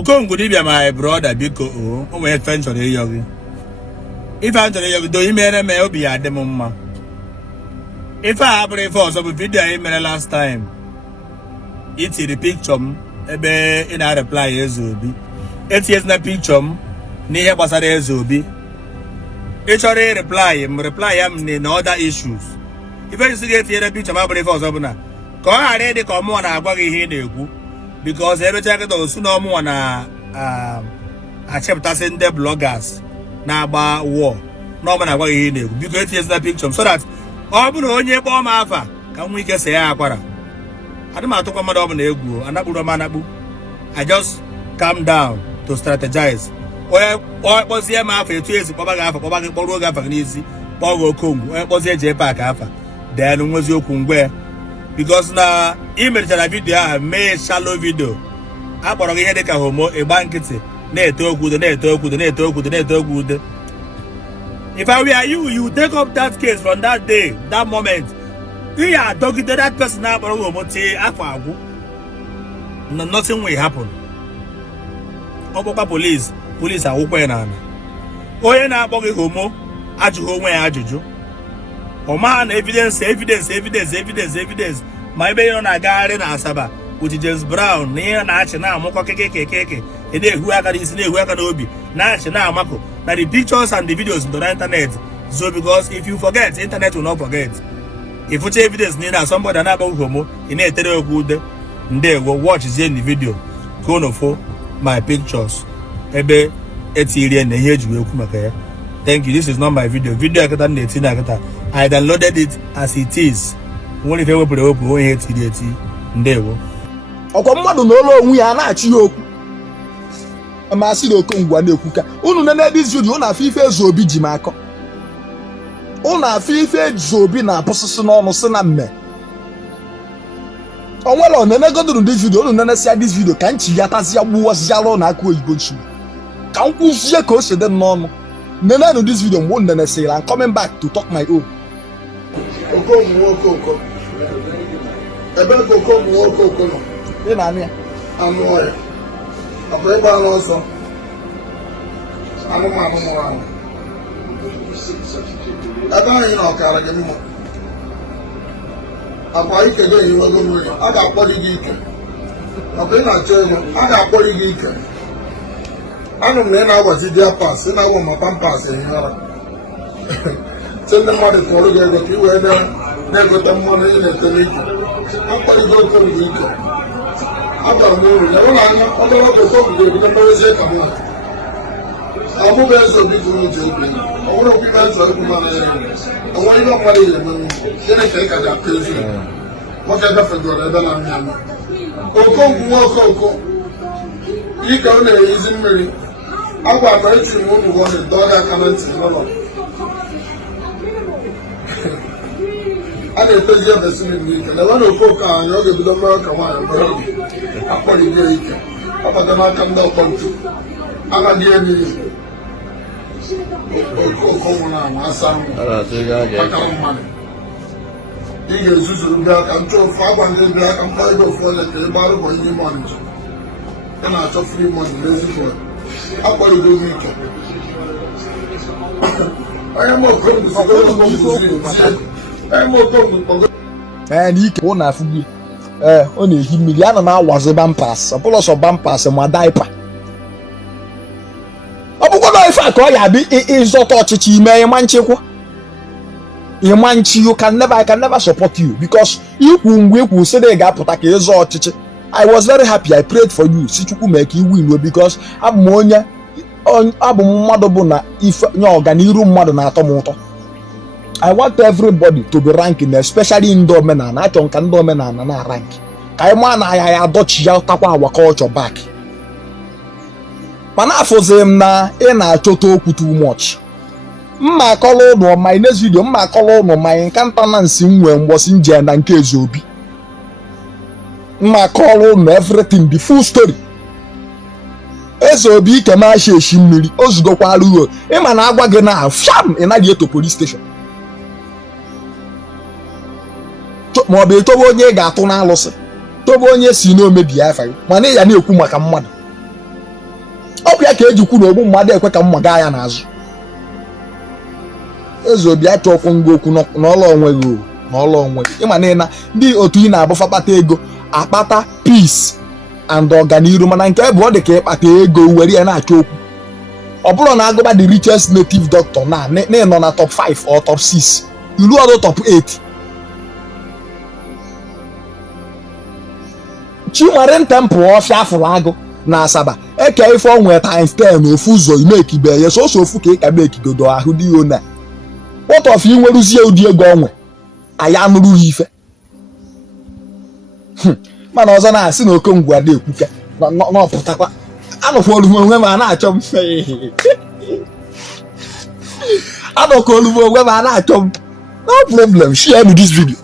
Okongwu Dibia, my brother, biko o nwere friend chọrọ ịyọ gị. Ife a chọrọ ịyọ gị do imere me obi ya dị m mma. Ife a abụrụ ife ọzọ bụ vidio anyị mere last time. Itiri picture m ebe ị na-reply Ezeobi. Etinyezina picture m n'ihe gbasara Ezeobi. Ị chọrọ reply ya m na other issues. Ife isi ga-etinyere picture m abụrụ ife ọzọ bụ na ka ọ ghara ịdị ka ọmụnwa na-agwa gị ihe ị na-ekwu. Because ebecha kịta osu na ọmụnwa na achịpụtasị ndị bloggers na-agba war na ọma na-agwa gị ihe ị na-ekwu. Biko etinyezina picture m so that ọ bụrụ onye kpọọ m afa ka m nwee ike see ya akwara. Adị m atụkwa mmadụ ọ bụ na egwu anakpụrụ m anakpụ. I just calm down to strategize. Onye kpọzie m afa etu esi kpọba gị afa kpọba gị kpọruo gị afa gị n'isi kpọọ gị Okongwu. Onye kpọzie Jpac afa then nwezi okwu ngwe. Because na ị merichara vidio ahụ mee shallow video akpọrọ gị ihe dịka homo ịgba nkịtị na-ete okwu ude. If I were you take up that case from that day, that moment. You are talking to that person now, but nothing will happen. Police are open. Oh, you're not talking homo. Ajuju. Oh man, evidence. My baby on a garden Asaba with James Brown near National Moko Keke. Who I can easily work on Obi. National Mako. Now the pictures and the videos on the internet. So because if you forget, internet will not forget. If you take evidence near somebody and about homo, in a terrible good, they will watch the video. Go for my pictures. Ebe Attire and here you will. Thank you. This is not my video. I downloaded it as it is. Only if you put it up, we hate it. Ndewo. Okwamadu no lo onwe ya na-achị okwu. Amasị na Okongwu na-ekwuka. Unu nene this video na afife Ezeobi ji makọ. Unu afife Ezeobi na apụsịsị n'ọnụ sị na mme. Onwere onene goduru this video, unu nene sia this video ka nchi ya tazi ya gbuwasịalụ na akụ oyibo nchi. Ka nkwuzie ka o si dị n'ọnụ. Nene no this video mgbe nene sị I'm coming back to talk my own. Okongwu. Ebe Okongwu no. Ị na-anụ ya? Anụ ọya. Ọkwa ebe anụ ọsọ. Anụmanụ mụrụ anụ. Ebe anyị na ọkara gị mma. Akwa ike ga-enye nwago mmiri. A ga-akpọrị gị ike. Ọkwa ị na-achọ ego. A ga-akpọrị gị ike. Anụ m na ị na-agbazi Jpac. Ị na-agwa ma pampas enyi ara. Sị ndị mmadụ kọrọ gị ego ka ị wee na-egote mmanụ ị na-etere ike. Akpọrị gị Okongwu ike. Agwara m uru ya ụlọ anya ọbụla Okongwu ebido mmerezie ka mụ ọmụbụ Ezeobi gụrụ uche obi ọbụrụ okpukpe nsọ ekwu mana ya onwe ihe mmadụ ya eme gịnị ka ị ka ga-akụ ezi nwoke gafegoro ebe na mmịa Okongwu nwa okoko ike ọ na-eyizi mmiri agwa na eti m unu wọdị dọọ ya aka na ntị n'ụlọ a na-etezi ebe siri n'ike na ebe na okoko anyị ọ ga-ebido mmerụ ka nwaanyị mkpọrọ akpọrọ igwe ike ọbata n'aka ndị ọkpọntụ agaghị elu Okongwu na anwa asa aka mmadụ ị ga-ezuzuru bịa aka nchọ ofu agwa ndị bịa aka mkpọrọ ego ofu onye ka ị gbara ụbọ ndị mọnịja ị na-achọ free money n'ezigbo akpọrọ igwe ike onye m Okongwu n'ike ọ na-afụgbu ọ na-ehi mmiri a na-awazi bampas ọpụlọsọ bampas ma daipa ọ bụkwa na ife a ka ọ ya abịa ịzọta ọchịchị ime ịma nchekwa ịma nchi you can never support you because ikwu mgbe ikwu sị na ị ga-apụta ka ịzọ ọchịchị. I was very happy. I prayed for you si Chukwu mee ka i win because abụ m mmadụ bụ na ife nye ọganiru mmadụ na-atọ m ụtọ. I want everybody to be ranking, especially in the Omenala. I don't can do Omenala na rank. I man I adọchi ya takwa our culture back. Mana afọzem na ị na-achọta okwu too much. Mma akọrọ ụnụ my next video, mma akọrọ ụnụ my incantancy nwe mgbọsị nje na nke Ezeobi. Mma akọrọ ụnụ everything, the full story. Ezeobi ike ma eshi mmiri, ozugokwara uwe. Ịma na agwa gị na fiam ị naghị eto police station. Ma ọ bụ etobe onye ga-atụ n'alụsị tobe onye si n'omebi afa mana ya na-ekwu maka mmadụ ka eji kwuru ogbu mmadụ ekwe ka mma gaa ya n'azụ. Ezeobi achọkwu ngwa okwu n'ọlụ onwe gị n'ọlụ onwe gị. Ịma na ndị otu ị na-abụfa kpata ego akpata peace and ọganiru, mana nke bụ ọ dị ka ịkpata ego were ya na-achọ okwu. Ọ bụrụ na agụba the richest native doctor na ịnọ na top 5 or top 6 ilu ọdụ top 8. Chimarin temple ọfịa afụrụ agụ na Asaba eke ife onwe times 10 ofu ụzọ imekibe ya so ofu ka ị ka mekigodo ahụ dị ona. What of you nweruzie ụdị ego onwe aya nụrụ ya ife mana ọzọ na-asị na Okongwu ada ekwuka n'ọpụtakwa anọkwa olu onwe ma na-achọ m anọkwa olu onwe ma na-achọ m. No problem, share this video.